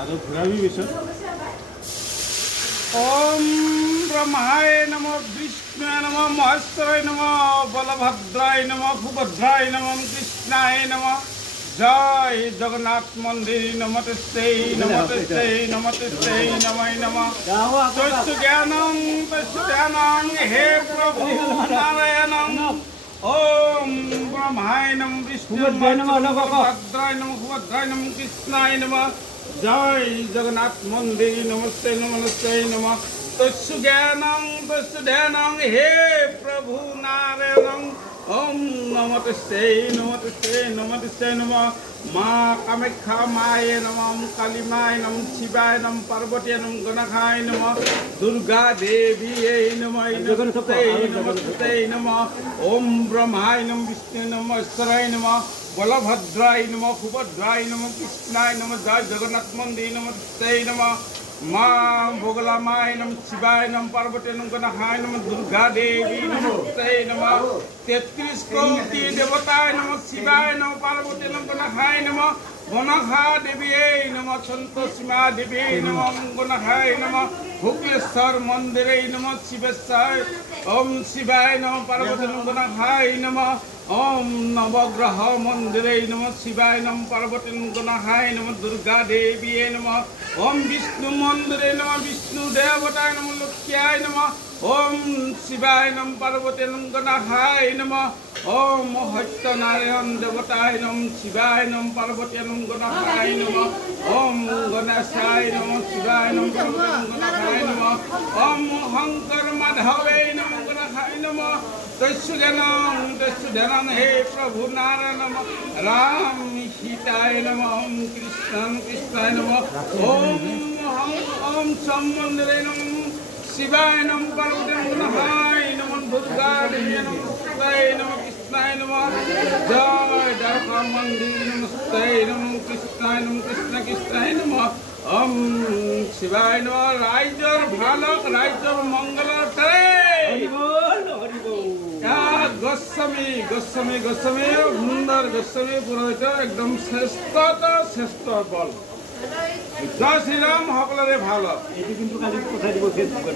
আৰু ঘূৰাবি পিছত। ওম ব্ৰহ্মায় নম, বিষ্ণুৱে নম, মহেশ্বৰাই নম, বলভদ্ৰাই নম, সুভদ্ৰাই নম, কৃষ্ণায় নম। জয় জগন্নাথ মন্দিৰ নমতেস্তেই নমতেস্তেই নমতেস্তেই নমঃ নমঃ। তস্য জ্ঞানং হে প্ৰভু নাৰায়ণং। ওম ব্ৰহ্মায় নম, বিষ্ণুৱে নম, ভদ্রায় নম, সুভদ্রায় নম, কৃষ্ণায় নম। জয় জগন্নাথ মন্দির নমস্তে নমস্তে নমঃ। তস্য জ্ঞানং ধ্যানং হে প্রভু নারায়ণং। ওম নমস্তে নমস্তে নমস্তে নমঃ। মা কামাখ্যা মায়ে নম, কালী মায় নম, শিবায় নম, পার্বতী নম, গণাখায় নম, দুর্গা দেবী নমঃ নমস্তে নমঃ। ওম ব্রহ্মায় নম, বিষ্ণু নম, ঈশ্বরায় নম, বলভদ্রায় নম, সুভদ্রায় নম, কৃষ্ণায় নম। জয় জগন্নাথ মন্দির নমস্তে নমঃ। মা বগলা মায় নম, শিবায় নম, পার্বতী নম, গণাখায় নম, দুর্গা দেবী নমস্তে নমঃ। 33 কোটি দেবতায় নম, শিবায় নম, পার্বতী নম, গণাখায় নম, গণাখা দেবী নম, সন্তোষীমা দেবী নম, গণাখায় নম, শুক্লেশ্বর মন্দিরে নম, শিবেশ্বর। ওম শিবায় নম, পার্বতী নম, গণাখায় নম। ওম নবগ্রহ মন্দিরে নম, শিবায় নম, পার্বতী নম, গণাখায় নম, দুর্গা দেবী নম। ওম বিষ্ণু মন্দিরে নম, বিষ্ণু দেবতায় নম, লক্ষ্মীয় নম। ওম শিবায় নম, পার্বতী নম, গণাখায় নম। ওম সত্যনারায়ণ দেবতায় নম, শিবায় নম, পার্বতী নম, গণাখায় নম। ওম গণেশায় নম, শিবায় নম, পার্বতী নম, গণাখায় নম। ওম শঙ্কর মাধবে নম, গণাখায় নম। তস্য জ্ঞানং হে প্রভু নারায়ণ নম। রাম সীতায় নম, ওম কৃষ্ণায় নম। ওম সোম মন্দিরে নম, শিবায় নম, পার্বতী নম, গণাখায় নম, দুর্গা দেবী নমস্তে নম, কৃষ্ণায় নম। জয় দ্বারকা মন্দির নমস্তে নম, কৃষ্ণায় নম, কৃষ্ণায় নম। ওম শিবায় নম। রাইজর ভালক, রাইজর মঙ্গলৰ গোস্বামী গোস্বামী গোস্বামী সুন্দর গোস্বামী পুরোহিত একদম শ্রেষ্ঠ বল। জয় শ্রীরাম, সকলৰে ভাল হওক। এইটো কিন্তু কালি পঠাই দিব ফেচবুকত।